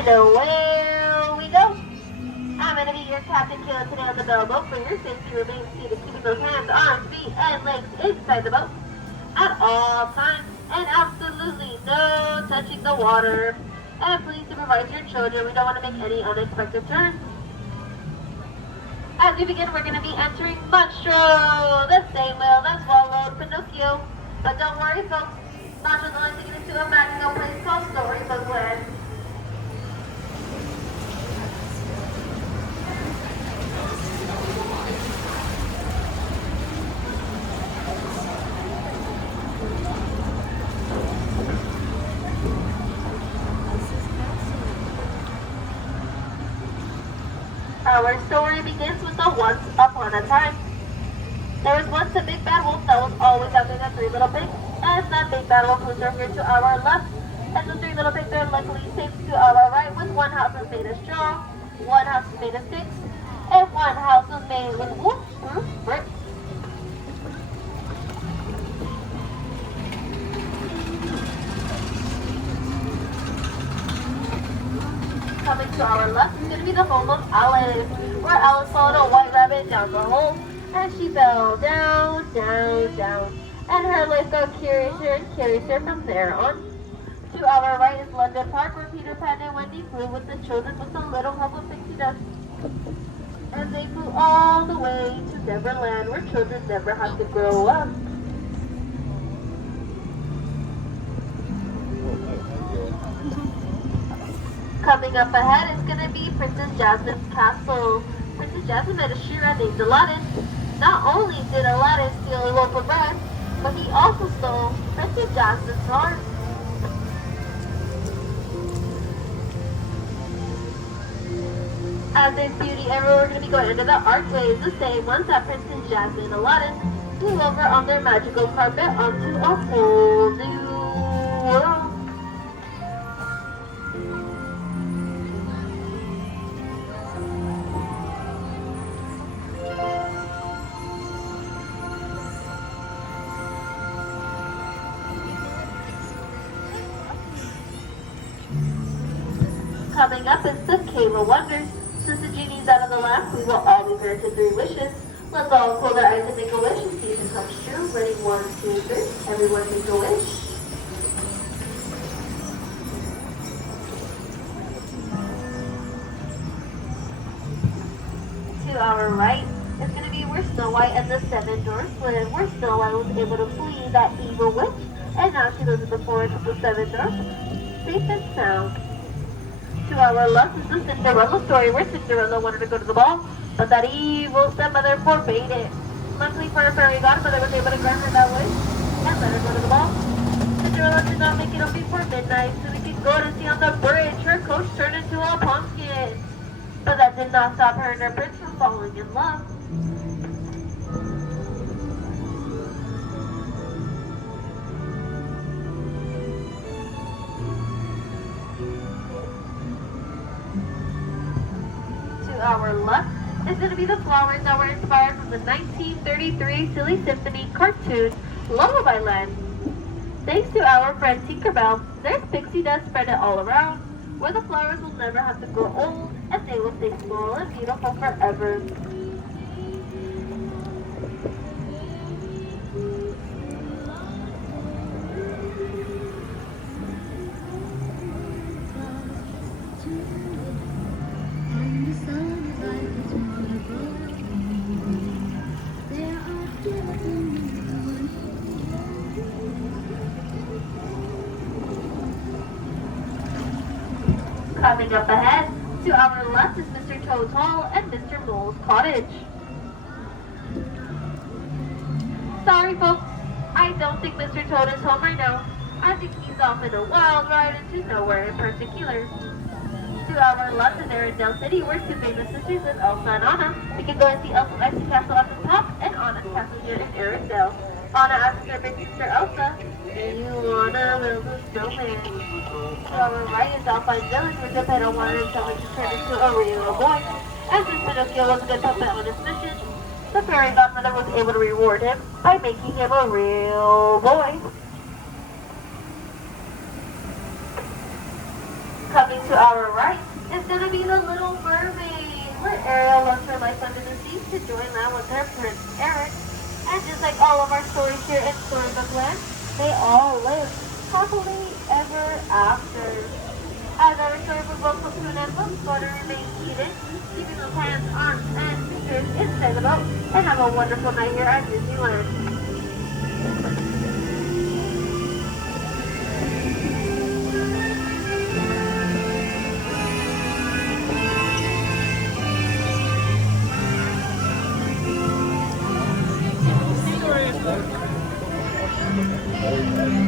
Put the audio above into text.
And away we go. I'm going to be your Captain Kayla today on the Bell Boat. For your safety, remain seated, keeping those hands, arms, feet, and legs inside the boat at all times. And absolutely no touching the water. And please supervise your children. We don't want to make any unexpected turns. As we begin, we're going to be entering Monstro the Whale that swallowed Pinocchio. But don't worry, folks. Montro's only taken into a magical place called Storybook Land. Our story begins with a once upon a time. There was once a big bad wolf that was always after the three little pigs, and that big bad wolf was over here to our left, and the three little pigs are luckily safe to our right, with one house was made of straw, one house was made of sticks, and one house was made with wolf-proof bricks. Coming to our left is going to be the home of Alice, where Alice followed a white rabbit down the hole, and she fell down, down, down, and her life got carries her from there on. To our right is London Park, where Peter Pan and Wendy flew with the children with a little help of pixie dust. And they flew all the way to Neverland, where children never have to grow up. Coming up ahead is going to be Princess Jasmine's castle. Princess Jasmine met a Shira named Aladdin. Not only did Aladdin steal a loaf of bread, but he also stole Princess Jasmine's heart. As in Beauty and we're going to be going under the archways, the same ones that Princess Jasmine and Aladdin flew over on their magical carpet onto a whole new world. Coming up is the Cave of Wonders. Since the genie's out of the lamp, we will all be granted 3 wishes. Let's all close our eyes and make a wish and see if it comes true. Ready, 1, 2, 3. Everyone make a wish. To our right is going to be where Snow White and the 7 Dwarfs live, where Snow White was able to flee that evil witch, and now she lives in the forest with the 7 Dwarfs, safe and sound. To our left is the Cinderella story, where Cinderella wanted to go to the ball, but that evil stepmother forbade it. Luckily for her fairy godmother was able to grant her that wish and let her go to the ball. Cinderella did not make it up before midnight, so we could go to see on the bridge her coach turned into a pumpkin. But that did not stop her and her prince from falling in love. Our left is going to be the flowers that were inspired from the 1933 Silly Symphony cartoon Lullaby Land. Thanks to our friend Tinkerbell, there's pixie dust spread all around, where the flowers will never have to grow old, and they will stay small and beautiful forever. Coming up ahead, to our left is Mr. Toad's Hall and Mr. Mole's Cottage. Sorry folks, I don't think Mr. Toad is home right now. I think he's off in a wild ride into nowhere in particular. To our left is Arendelle City, where 2 famous sisters live, Elsa and Anna. We can go and see Elsa's icy castle at the top and Anna's castle here in Arendelle. Anna asks her big sister Elsa, "Do you wanna build a snowman?" To our right is Alpine Village, where Geppetto wanted himself to turn into a real boy. And since Pinocchio was a good puppet on his mission, the fairy godmother was able to reward him by making him a real boy. Coming To our right is gonna be the Little Mermaid, where Ariel loves her life under the sea to join land with her Prince Eric. And just like all of our stories here in Storybook Land, they all live happily ever after. As our storybook boat comes to an end, folks, water remains heated, keeping those hands, arms, and fingers inside the boat, and have a wonderful night here at Disneyland. Story.